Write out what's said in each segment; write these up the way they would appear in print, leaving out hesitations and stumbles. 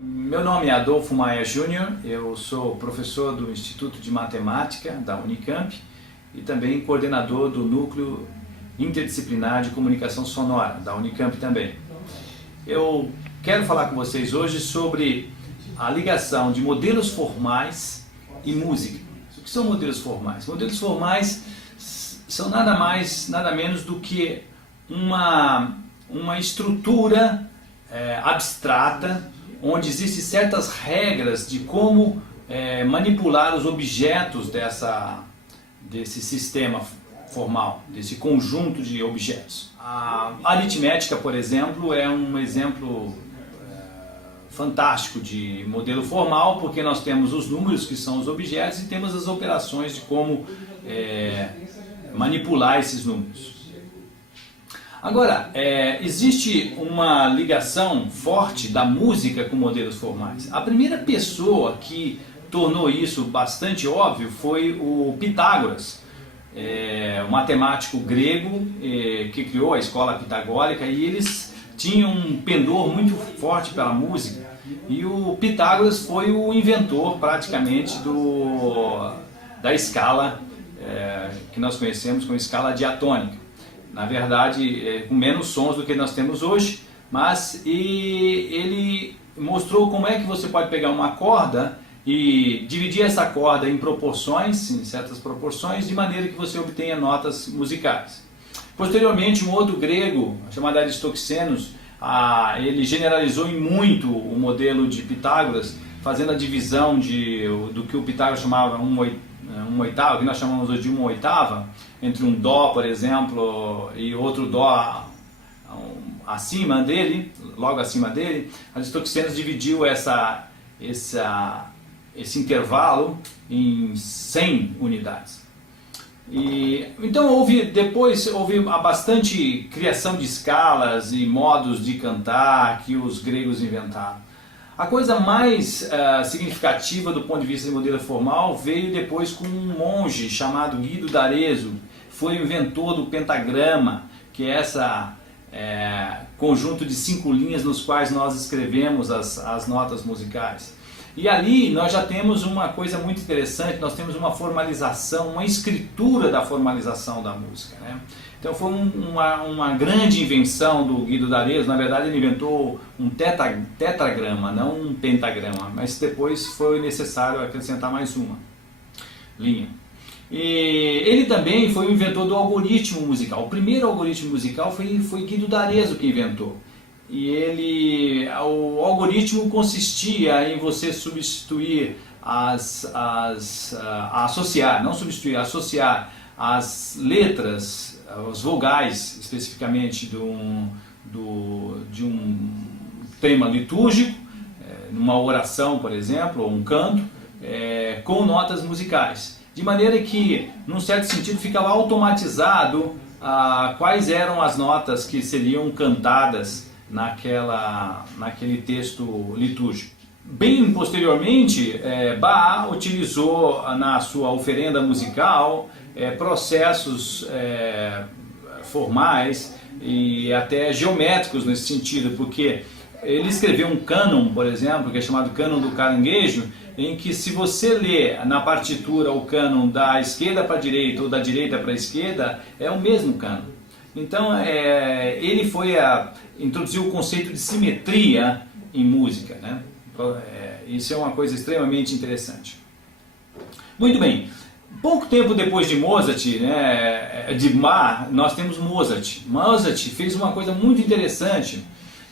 Meu nome é Adolfo Maia Júnior, eu sou professor do Instituto de Matemática da Unicamp e também coordenador do Núcleo Interdisciplinar de Comunicação Sonora da Unicamp também. Eu quero falar com vocês hoje sobre a ligação de modelos formais e música. O que são modelos formais? Modelos formais são nada mais, nada menos do que uma estrutura abstrata, onde existem certas regras de como manipular os objetos desse sistema formal, desse conjunto de objetos. A aritmética, por exemplo, é um exemplo fantástico de modelo formal, porque nós temos os números, que são os objetos, e temos as operações de como manipular esses números. Agora, existe uma ligação forte da música com modelos formais. A primeira pessoa que tornou isso bastante óbvio foi o Pitágoras, um matemático grego que criou a escola pitagórica, e eles tinham um pendor muito forte pela música. E o Pitágoras foi o inventor praticamente da escala que nós conhecemos como escala diatônica. Na verdade, com menos sons do que nós temos hoje, mas ele mostrou como é que você pode pegar uma corda e dividir essa corda em proporções, em certas proporções, de maneira que você obtenha notas musicais. Posteriormente, um outro grego, chamado Aristoxenos, ele generalizou em muito o modelo de Pitágoras, fazendo a divisão do que o Pitágoras chamava uma oitava, que nós chamamos hoje de uma oitava, entre um dó, por exemplo, e outro dó acima dele, logo acima dele. Aristoxenos dividiu esse intervalo em 100 unidades. Então depois houve bastante criação de escalas e modos de cantar que os gregos inventaram. A coisa mais significativa do ponto de vista de modelo formal veio depois com um monge chamado Guido d'Arezzo. Foi o inventor do pentagrama, que é esse conjunto de 5 linhas nos quais nós escrevemos as notas musicais. E ali nós já temos uma coisa muito interessante, nós temos uma formalização, uma escritura da formalização da música, né? Então foi uma grande invenção do Guido d'Arezzo. Na verdade ele inventou um tetragrama, não um pentagrama, mas depois foi necessário acrescentar mais uma linha. E ele também foi o inventor do algoritmo musical. O primeiro algoritmo musical foi Guido d'Arezzo que inventou. E o algoritmo consistia em você substituir associar as letras, os vogais especificamente de um tema litúrgico, numa oração, por exemplo, ou um canto, com notas musicais. De maneira que, num certo sentido, ficava automatizado quais eram as notas que seriam cantadas naquele texto litúrgico. Bem posteriormente, Bach utilizou na sua oferenda musical processos formais e até geométricos nesse sentido, porque ele escreveu um cânon, por exemplo, que é chamado cânon do caranguejo, em que se você lê na partitura o cânon da esquerda para a direita ou da direita para a esquerda, é o mesmo cânon. Então ele introduziu o conceito de simetria em música, né? Isso é uma coisa extremamente interessante. Muito bem, pouco tempo depois de Mozart, de Bach, nós temos Mozart. Mozart fez uma coisa muito interessante,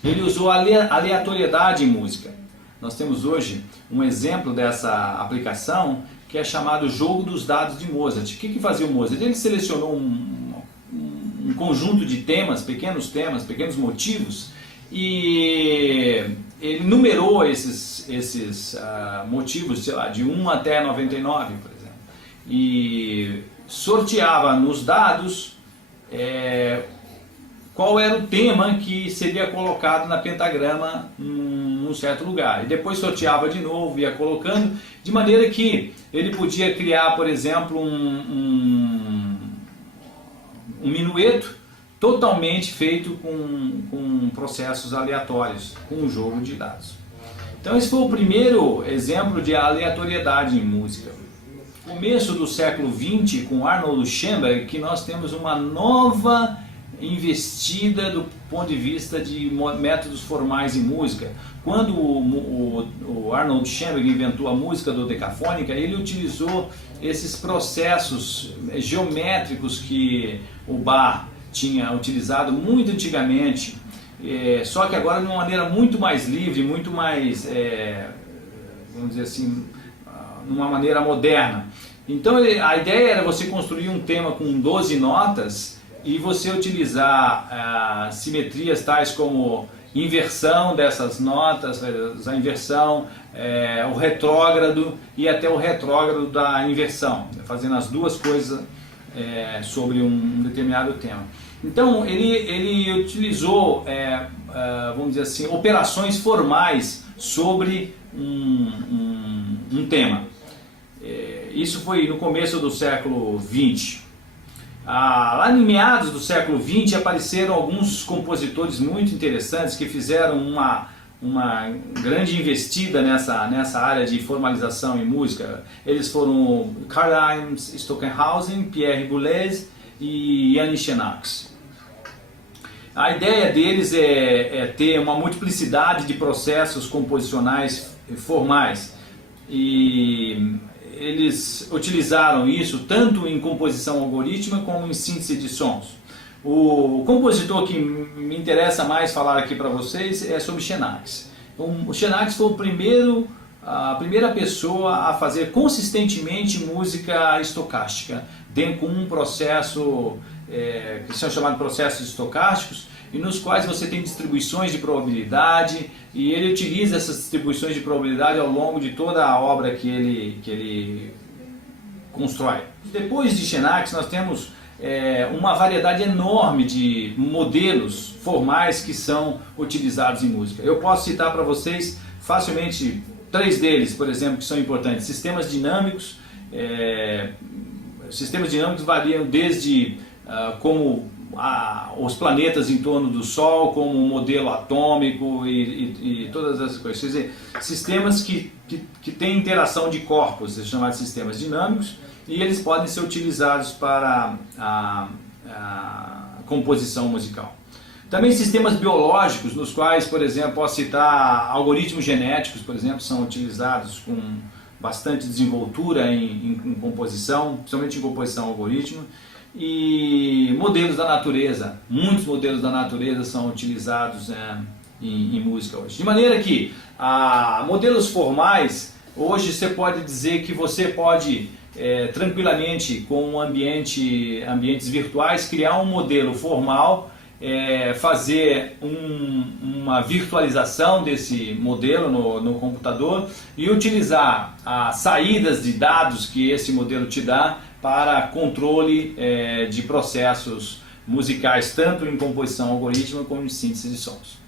ele usou aleatoriedade em música. Nós temos hoje um exemplo dessa aplicação que é chamado Jogo dos Dados de Mozart. O que fazia o Mozart? Ele selecionou um conjunto de pequenos motivos, e ele numerou esses motivos, sei lá, de 1 até 99, por exemplo, e sorteava nos dados qual era o tema que seria colocado na pentagrama num certo lugar. E depois sorteava de novo, ia colocando, de maneira que ele podia criar, por exemplo, um minueto totalmente feito com processos aleatórios, com um jogo de dados. Então esse foi o primeiro exemplo de aleatoriedade em música. Começo do século XX, com Arnold Schoenberg, que nós temos uma nova investida do ponto de vista de métodos formais em música. Quando o Arnold Schoenberg inventou a música dodecafônica, ele utilizou esses processos geométricos que o Bach tinha utilizado muito antigamente, só que agora de uma maneira muito mais livre, muito mais, vamos dizer assim, numa maneira moderna. Então a ideia era você construir um tema com 12 notas e você utilizar simetrias tais como inversão dessas notas, a inversão, o retrógrado e até o retrógrado da inversão, fazendo as duas coisas sobre um determinado tema. Então ele utilizou, vamos dizer assim, operações formais sobre um tema. Isso foi no começo do século XX. Lá em meados do século XX apareceram alguns compositores muito interessantes que fizeram uma grande investida nessa área de formalização em música. Eles foram Karlheinz Stockenhausen, Pierre Boulez e Yannis Xenakis. A ideia deles é ter uma multiplicidade de processos composicionais formais, e eles utilizaram isso tanto em composição algorítmica como em síntese de sons. O compositor que me interessa mais falar aqui para vocês é sobre Xenakis. O Xenakis foi a primeira pessoa a fazer consistentemente música estocástica, dentro de um processo que são chamados processos estocásticos, e nos quais você tem distribuições de probabilidade, e ele utiliza essas distribuições de probabilidade ao longo de toda a obra que ele constrói. Depois de Xenakis nós temos uma variedade enorme de modelos formais que são utilizados em música. Eu posso citar para vocês facilmente 3 deles, por exemplo, que são importantes. Sistemas dinâmicos. Sistemas dinâmicos variam desde como os planetas em torno do Sol, como um modelo atômico e todas essas coisas. Quer dizer, sistemas que têm interação de corpos, são chamados sistemas dinâmicos, e eles podem ser utilizados para a composição musical. Também sistemas biológicos, nos quais, por exemplo, posso citar algoritmos genéticos, por exemplo, são utilizados com bastante desenvoltura em composição, principalmente em composição algorítmica. E modelos da natureza, muitos modelos da natureza são utilizados em música hoje. De maneira que modelos formais, hoje você pode dizer que você pode tranquilamente, com ambientes virtuais, criar um modelo formal, fazer uma virtualização desse modelo no computador e utilizar as saídas de dados que esse modelo te dá para controle de processos musicais, tanto em composição algorítmica como em síntese de sons.